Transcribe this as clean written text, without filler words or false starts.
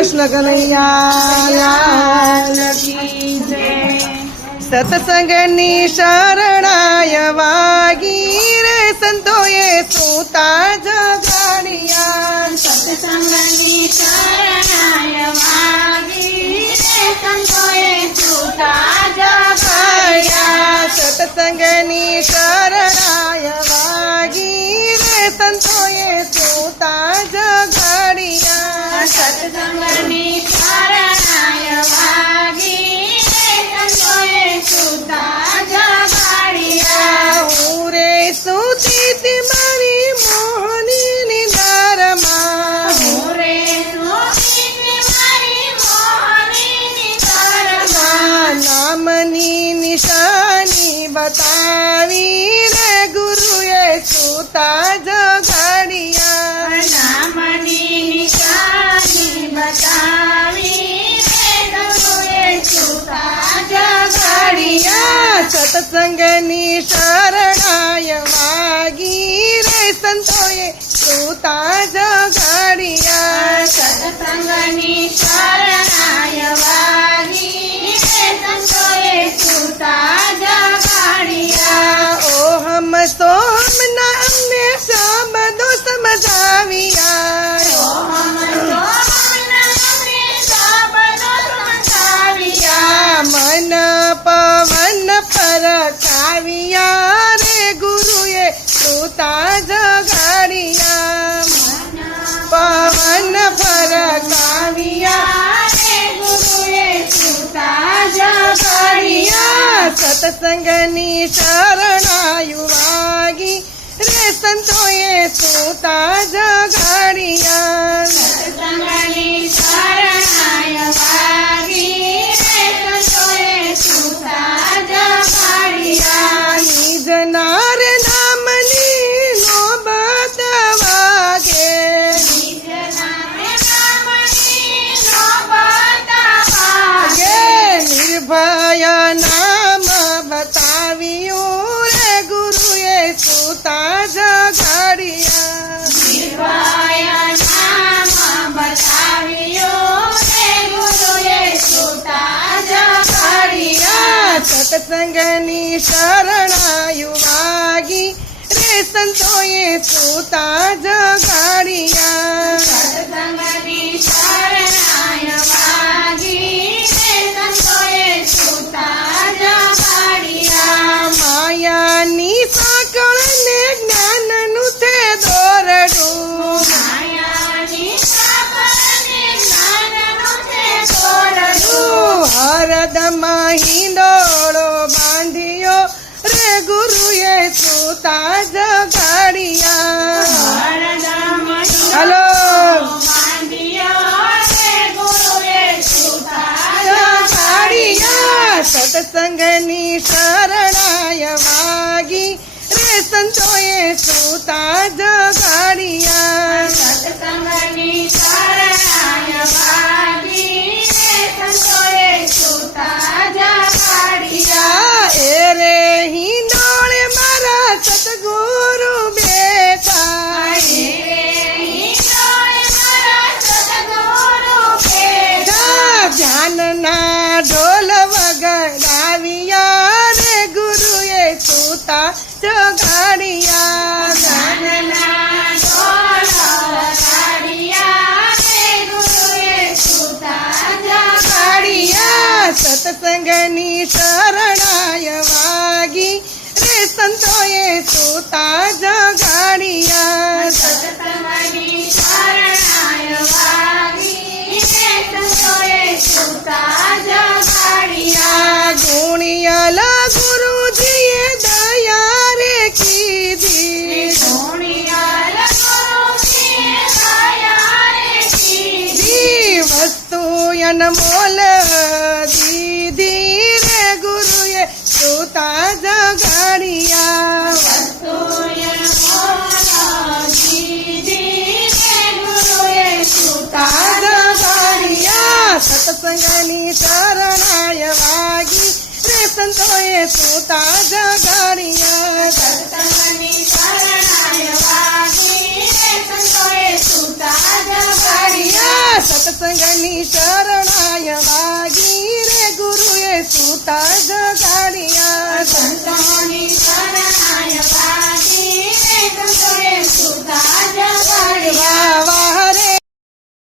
કૃષ્ણ કનૈયા સત્સંગની શરણાય વાગી રે સંતોએ સૂતા જગાડ્યા સત્સંગની શરણાય વાગી રે સંતોએ સૂતા જગાડ્યા સત્સંગની શરણાય વાગી રે સંતોએ સૂતા જગાડ્યા સત્સંગની શરણાય વાગી રે સંતોએ સૂતા જગાડ્યા હું રે સૂતી તી મારી મોહની નિંદરમાં હું રે સૂતી મારી મોહની નિંદરમાં નામની નિશાની બતાવી રે ગુરુએ સૂતા જગાડ્યા નામની નિશાની બતાવી રે ગુરુએ સૂતા જગાડ્યા સત્સંગની શરણાય વાગી રે સંતોએ સૂતા જગાડ્યા સત્સંગની શરણાય વાગી રે સંતોએ સૂતા જગાડ્યા ઓહમ સોમના અમને શબ્દો સમજાવ્યા મન પવન પર કાવ્યા રે ગુરુએ સૂતા જગાડ્યા પવન પર કાવ્યા સત્સંગની શરણાયુ વાગી રે સંતોએ સૂતા જગાડ્યા સત્સંગની શરણાય વાગી રે સંતોએ સૂતા જગાડ્યા નિજ નાર નામની નોબત વાગે નિર્ભય નામ બતાવ્યું રે ગુરુએ સૂતા જગાડ્યા સત્સંગની શરણાયુ વાગી રે સંતોએ સૂતા જગાડ્યા સત્સંગની શરણાય વાગી રે સંતોએ સૂતા જગાડ્યા માયાની સાંકળને જ્ઞાનનું છે દોરડું માયાની સાંકળને જ્ઞાનનું છે દોરડું હરદમાં હિંડોળો બાંધ્યો રે ગુરુએ સૂતા જગાડ્યા હલો જગાડ્યા સત્સંગની શરણાય વાગી રે સંતોએ સૂતા જગાડ્યા સત્સંગની શરણાય વાગી રે સંતોએ સૂતા જગાડ્યા એ રે હિંડોળે મારા સતગુરુ બેઠા ધ્યાનના ઢોલ વગડાવ્યા રે ગુરુએ સૂતા જગાડ્યા સત્સંગની શરણાય વાગી રે સંતોએ સૂતા જગાડ્યા સત્સંગની શરણાય વાગી રે સંતોએ સૂતા જગાડ્યા ગુણિયલ ગુરુજીએ દયા રે કીધી વસ્તુ અનમોલ દીધી રે ગુરુએ સૂતા જગાડ્યા સૂતા જગાડ્યા સત્સંગની શરણાય વાગી રે સંતોએ સૂતા જગાડ્યા સત્સંગની શરણાય વાગી રે સંતોએ સૂતા જગાડ્યા સત્સંગની શરણાય વાગી રે ગુરુએ સુતા જગાડ્યા.